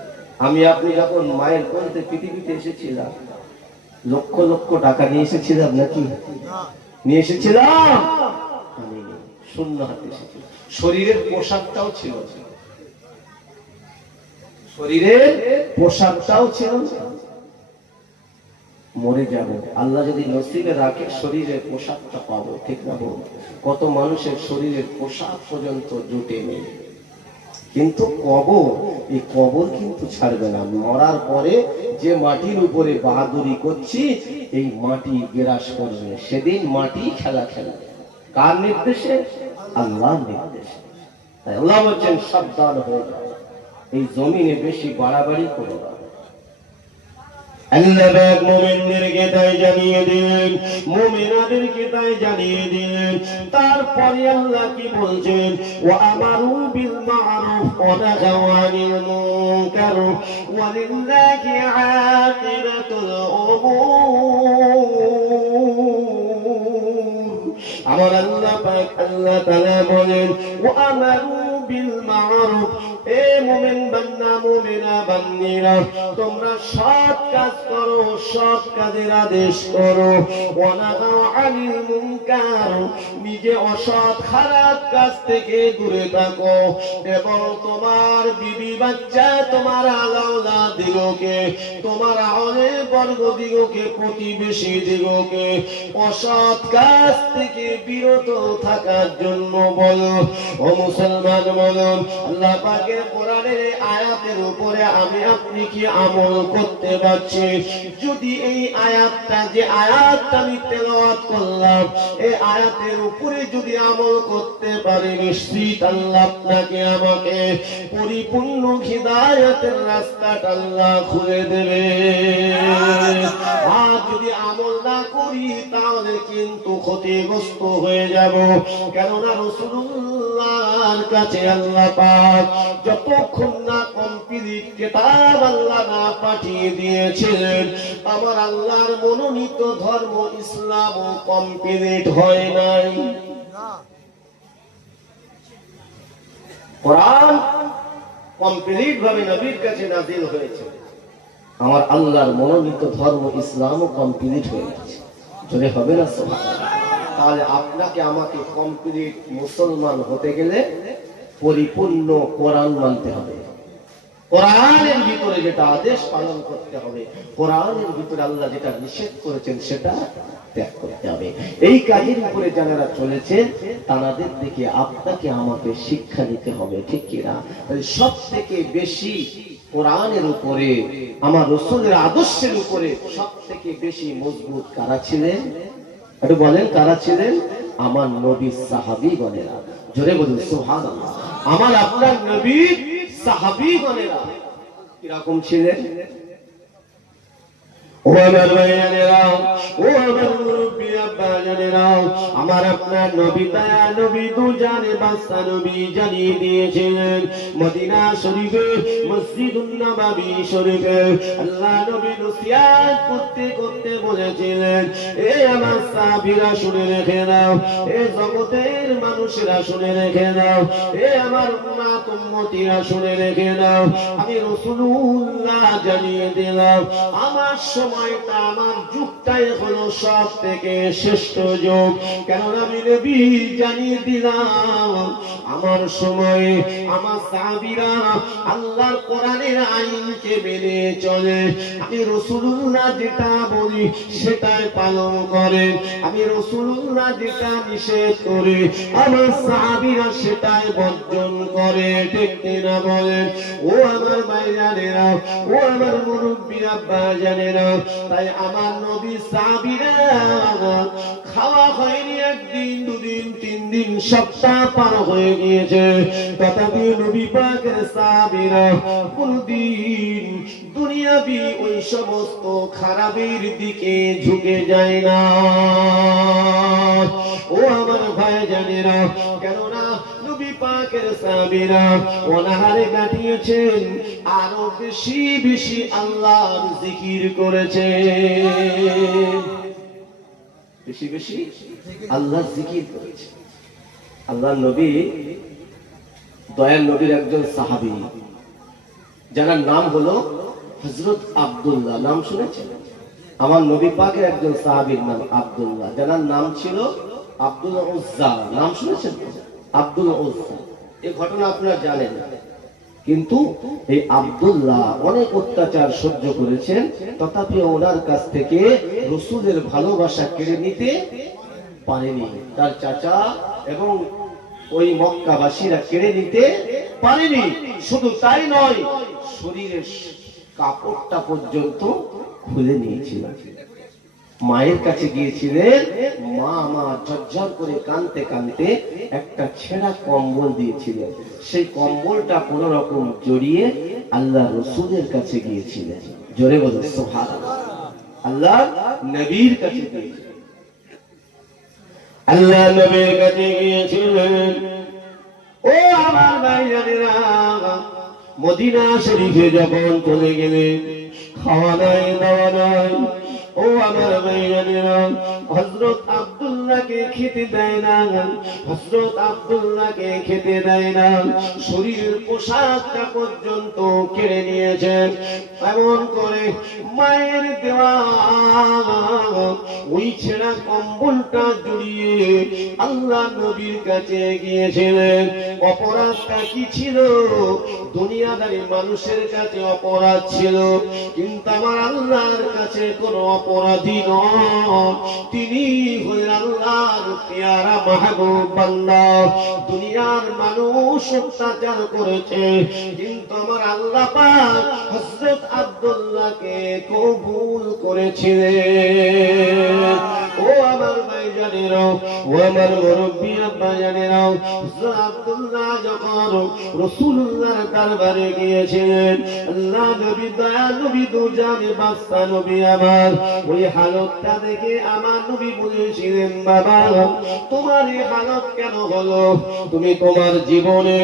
আমি আপনি যখন মায়ের কোলে পৃথিবীতে এসেছিলাম, লক্ষ লক্ষ টাকা নিয়ে এসেছিলাম নাকি? না নিয়ে এসেছিলাম? আমি শূন্য হাতে এসেছি। শরীরের পোশাকটাও ছিল, শরীরের পোশাকটাও ছিল। মরে যাব, আল্লাহ যদি নসিবে রাখে শরীরের পোশাকটা পাবো, ঠিক না বল? কত মানুষের শরীরের পোশাক পর্যন্ত জুটে নেই। কিন্তু কবর, এই কবর কিন্তু ছাড়বে না। মরার পরে যে মাটির উপরে বাহাদুরি করছি, এই মাটি বিরাজ করবে। সেদিন মাটি খেলা খেলবে। কার নির্দেশে? আল্লাহর নির্দেশে। তাই আল্লাহ বলছেন সাবধান হয়ে যাও, এই জমিনে বেশি বাড়াবাড়ি করো না। আল্লাহ পাক মুমিনদেরকে তাই জানিয়ে দিলেন, মুমিনাদেরকে তাই জানিয়ে দিলেন। তারপরে আল্লাহ কি বলছেন? ওয়া আমারু বিল মা'রুফ ওয়া নাহাউ আনিল মুনকার ওয়া লিল্লাহি আকিবাতুল উমুর। আমার আল্লাহ পাক আল্লাহ তাআলা বলেন ওয়া আমারু বিল মা'রুফ, এ মুমিন বান্দা মুমিনা বান্দিরা, তোমরা সৎ কাজ করো, সৎ কাজের আদেশ করো। ওয়া নাহাউ আনিল মুনকার, নিজে অসৎ খারাপ কাজ থেকে দূরে থাকো। এবং তোমার বিবি বাচ্চা, তোমার আলাওলা দিগকে, তোমার আহলে বর্গ দিগকে, প্রতিবেশী দিগকে অসৎ কাজ থেকে বিরত থাকার জন্য বলো। ও মুসলমান বলুন, আল্লাহ পাকের কোরআনের আয়াতের উপরে আমি আপনি কি আমল করতে পারছি? যদি এই আয়াতটা, যে আয়াতটা আমি তেলাওয়াত করলাম, এই আয়াতের উপরে যদি আমল করতে পারি, নিশ্চিত আল্লাহ আপনাকে আমাকে পরিপূর্ণ হিদায়াতের রাস্তাটা আল্লাহ খুলে দেবে। আর যদি আমল না করি, তাহলে কিন্তু ক্ষতিগ্রস্ত হয়ে যাব। কেননা রাসূলুল্লাহর কাছে আল্লাহ পাক যতক্ষণ না কমপ্লিট কিতাব আল্লাহ না পাঠিয়ে দিয়েছিলেন, আমার আল্লাহর মনোনীত ধর্ম ইসলামও কমপ্লিট হয় নাই। না কোরআন কমপ্লিট ভাবে নবীর কাছে নাযিল হয়েছে, আমার আল্লাহর মনোনীত ধর্ম ইসলামও কমপ্লিট হয়ে গেছে। যদি হবে না সুবহানাল্লাহ, তাহলে আপনাকে আমাকে কমপ্লিট মুসলমান হতে গেলে পরিপূর্ণ কোরআন মানতে হবে। কোরআনের ভিতরে যেটা আদেশ পালন করতে হবে, কোরআনের ভিতরে আল্লাহ যেটা নিষেধ করেছেন সেটা ত্যাগ করতে হবে। এই কাজের উপরে যারা চলেছে, তাদের দিকে আপনাকে আমাকে শিক্ষা দিতে হবে, ঠিক কিনা? সব থেকে বেশি কোরআনের উপরে, আমার রাসূলের আদর্শের উপরে সব থেকে বেশি মজবুত কারা ছিলেন? একটু বলেন, কারা ছিলেন? আমার নবীর সাহাবীগণেরা। জোরে বলুন সুবহানাল্লাহ। আমার আপনার নবীর সাহাবীগণেরা কিরকম ছিলেন? ও আমার ভাইয়েরা, ও আমার মুরব্বি আব্বা জানেরা, আমার আপনার নবী দয়া নবী দুজানে বাদশা নবী জানিয়ে দিয়েছিলেন মদিনা শরীফে মসজিদুন নববী শরীফে আল্লাহ নবী নসিহত করতে করতে বলেছিলেন, এ আমার সাহাবীরা শুনে রেখে নাও, এ জগতের মানুষেরা শুনে রেখে নাও, এ আমার উম্মত উম্মতিরা শুনে রেখে নাও, আমি রাসূলুল্লাহ জানিয়ে দিলাম আমার সময়টা আমার যুগটাই হলো সব থেকে শ্রেষ্ঠ যুগ। কেননা আমি নবী জানিয়ে দিলাম আমার সময়ে আমার সাহাবীরা আল্লাহর কোরআনের আইনকে মেনে চলে। আমি রাসূলুল্লাহ যেটা বলি সেটাই পালন করে, আমি রাসূলুল্লাহ যেটা নিষেধ করে আমার সাহাবীরা সেটাই বর্জন করে। ঠিক না বলেন? ও আমার ভাইজানেরা, ও আমার মুরব্বি আব্বা জানেরা, তাই আমার নবী সাহাবীরা খাওয়া হয়নি একদিন দুদিন তিন দিন সপ্তাহ পার হয়ে গিয়েছে, তথাপি নবী পাকের সাহাবীরা কোনদিন দুনিয়াবি ওই সমস্ত খারাপের দিকে ঝুঁকে যায় না। ও আমার ভাইজানেরা, কেননা নবী পাকের সাহাবীরা অনাহারে কাটিয়েছেন, আরো বেশি বেশি আল্লাহর জিকির করেছে, বেশি বেশি আল্লাহর জিকির করেছে। আল্লাহর নবী দয়াল নবীর একজন সাহাবী যার নাম হলো হযরত আব্দুল্লাহ, নাম শুনেছেন? আমার নবী পাকের একজন সাহাবীর নাম আব্দুল্লাহ, যার নাম ছিল আব্দুল উজ্জা, নাম শুনেছেন? আব্দুল উজ্জা। এই ঘটনা আপনারা জানেন, কিন্তু এই আব্দুল্লাহ অনেক অত্যাচার সহ্য করেছেন, তথাপি ওনার কাছ থেকে রাসূলের ভালোবাসা কেড়ে নিতে পারেনি। তার চাচা এবং ওই মক্কাবাসীরা কেড়ে নিতে পারেনি। শুধু তাই নয়, শরীরের কাপড়টা পর্যন্ত খুলে নিয়েছিল। মায়ের কাছে গিয়েছিলেন, মা আমার ঝরঝর করে কাঁদতে কাঁদতে একটা ছেঁড়া কম্বল দিয়েছিলেন, সেই কম্বলটা কোন রকম জড়িয়ে আল্লাহ রাসূলের কাছে গিয়েছিলেন। জোরে বলুন সুবহানাল্লাহ। আল্লাহ নবীর কাছে গিয়েছিলেন, আল্লাহ নবীর কাছে গিয়েছিলেন। ও আমার ভাইজানেরা, মদিনা শরীফে যখন চলে গেলেন, খাওয়া নাই দাওয়া নাই। ও আমার ভাইজানেরা, হযরত আব্দুল্লাহকে খেতে দেয় না, হযরত আব্দুল্লাহকে খেতে দেয় না, শরীরের পোশাকটা পর্যন্ত কেড়ে নিয়েছেন। এমন করে মায়ের দেওয়া ওই ছেঁড়া কম্বলটা জড়িয়ে আল্লাহ নবীর কাছে গিয়েছিলেন। অপরাধটা কি ছিল? দুনিয়াদারি মানুষের কাছে অপরাধ ছিল, কিন্তু আমার আল্লাহর কাছে কোনো অপরাধী নন। তিনি হলেন আল্লাহর পেয়ারা মাহবুব বান্দা। দুনিয়ার মানুষ অত্যাচার করেছে, কিন্তু আমার আল্লাহ পাক হযরত আব্দুল্লাহকে কবুল করেছিলেন। ও আমার ভাইজানেরা, ও আমার মুরব্বি আব্বা জানেরা, হযরত আব্দুল্লাহ যখন রাসূলুল্লাহর দরবারে গিয়েছিলেন, আল্লাহ নবী দয়া নবী দুজানে বাদশা নবী আমার ওই হালতটা দেখে আমার নবী বলেছিলেন, বাবা তোমার এই হালত কেন হলো? তুমি তোমার জীবনে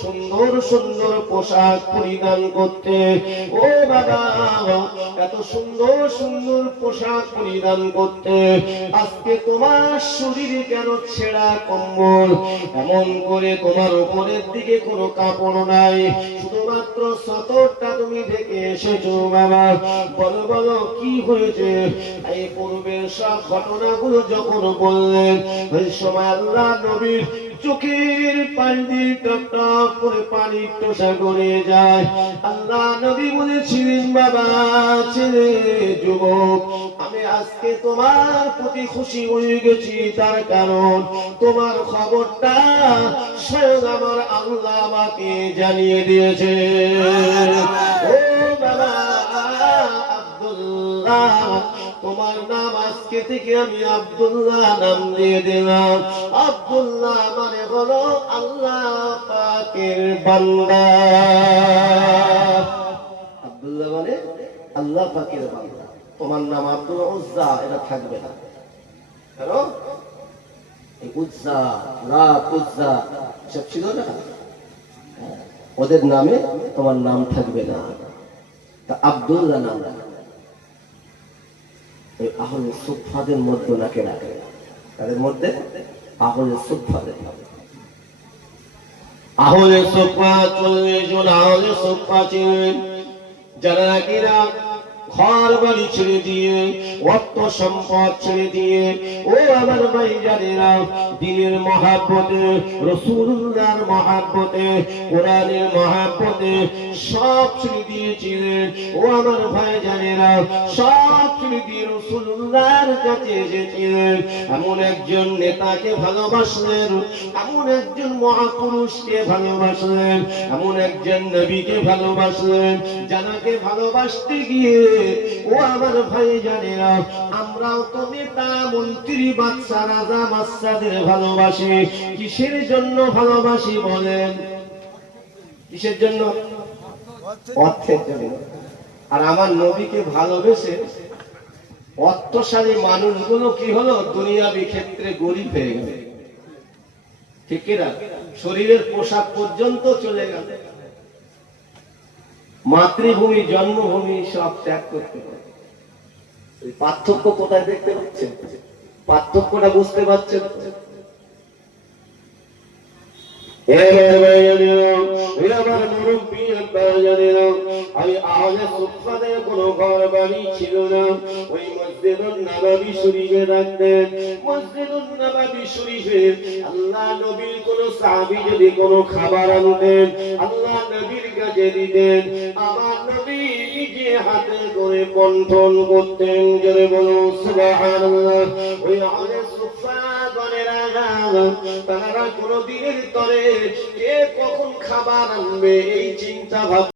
সুন্দর সুন্দর পোশাক পরিধান করতে, ও বাবা এত সুন্দর সুন্দর পোশাক পরিধান করতে, আজকে তোমার শরীরে কেন ছেঁড়া কম্বল? এমন করে তোমার উপরের দিকে কোনো কাপড় নাই, শুধুমাত্র সতরটা তুমি ঢেকে এসেছো। বাবা বলো বলো কি হয়েছে? এই পূর্বের সব ঘটনাগুলো যখন বললেন, ওই সময় আল্লাহ নবীর চোখের পানি দিয়ে টপ টপ করে পানি টোসা গড়িয়ে যায়। আল্লাহ নবী বলেছিলেন, বাবা ছেলে যুবক, আমি আজকে তোমার প্রতি খুশি হয়ে গেছি, তার কারণ তোমার খবরটা স্বয়ং আমার আল্লাহ আমাকে জানিয়ে দিয়েছে। ও বাবা আব্দুল্লাহ, তোমার নাম আজকে থেকে আমি আব্দুল্লাহ নাম দিয়ে দিলাম। আব্দুল্লাহ মানে হলো আল্লাহ পাকের বান্দা। আব্দুল্লাহ মানে আল্লাহ পাকের বান্দা। তোমার নাম আব্দুল উজ্জা, এটা থাকবে না। কেন? এই উজ্জা, রাত, উজ্জা সব ছিল না, ওদের নামে তোমার নাম থাকবে না। তা আব্দুল্লাহ নাম ওই আহলে সুফফাদের মধ্যে নাকে রাখে। তাদের মধ্যে আহলে সুফফাদের, আহলে সুফফা 40 জন আহলে সুফফা ছিলেন, যারা নাকিরা ঘর বাড়ি ছেড়ে দিয়ে, অর্থ সম্পদ ছেড়ে দিয়ে, ও আমার ভাইজানেরা, দ্বীনের মহাব্বতে, রাসূলুল্লাহর মহাব্বতে, কোরআনের মহাব্বতে সব ছেড়ে দিয়েছিলেন। ও আমার ভাইজানেরা, সব ছেড়ে দিয়ে রাসূলুল্লাহর কাছে এসেছিলেন। এমন একজন নেতাকে ভালোবাসলেন, এমন একজন মহাপুরুষকে ভালোবাসলেন, এমন একজন নবীকে ভালোবাসলেন, যাকে ভালোবাসতে গিয়ে ও আমার ভাইজানেরা, আমরাও তো নেতা, মন্ত্রী, বাদশা, রাজা, বাদশাদের ভালোবাসি। কিসের জন্য ভালোবাসি বলেন? কিসের জন্য? অর্থের জন্য। আর আমার নবীকে ভালোবেসে অর্থশালী মানুষগুলো কি হলো? দুনিয়াবি ক্ষেত্রে গরিব হয়ে গেল। ঠিক না? শরীরের পোশাক পর্যন্ত চলে গেল। মাতৃভূমি, জন্মভূমি সব ত্যাগ করতে পারে। পার্থক্য কোথায় দেখতে পাচ্ছেন? পার্থক্যটা বুঝতে পারছেন? আমি আহলে সুফফাদের কোনো ঘর বাড়ি ছিল না, ওই মসজিদুন নববী শরীফে রাখতেন। মসজিদুন নববী শরীফে আল্লাহ নবীর কোন সাহাবী যদি কোনো খাবার আনতেন, আল্লাহ নবীর কাছে দিতেন, আমার নবী নিজে হাতে করে বন্টন করতেন। জোরে বলুন সুবহানাল্লাহ। ওই আহলে সুফফা তারা কোনদিনের তরে কে কখন খাবার আনবে এই চিন্তা ভাবনা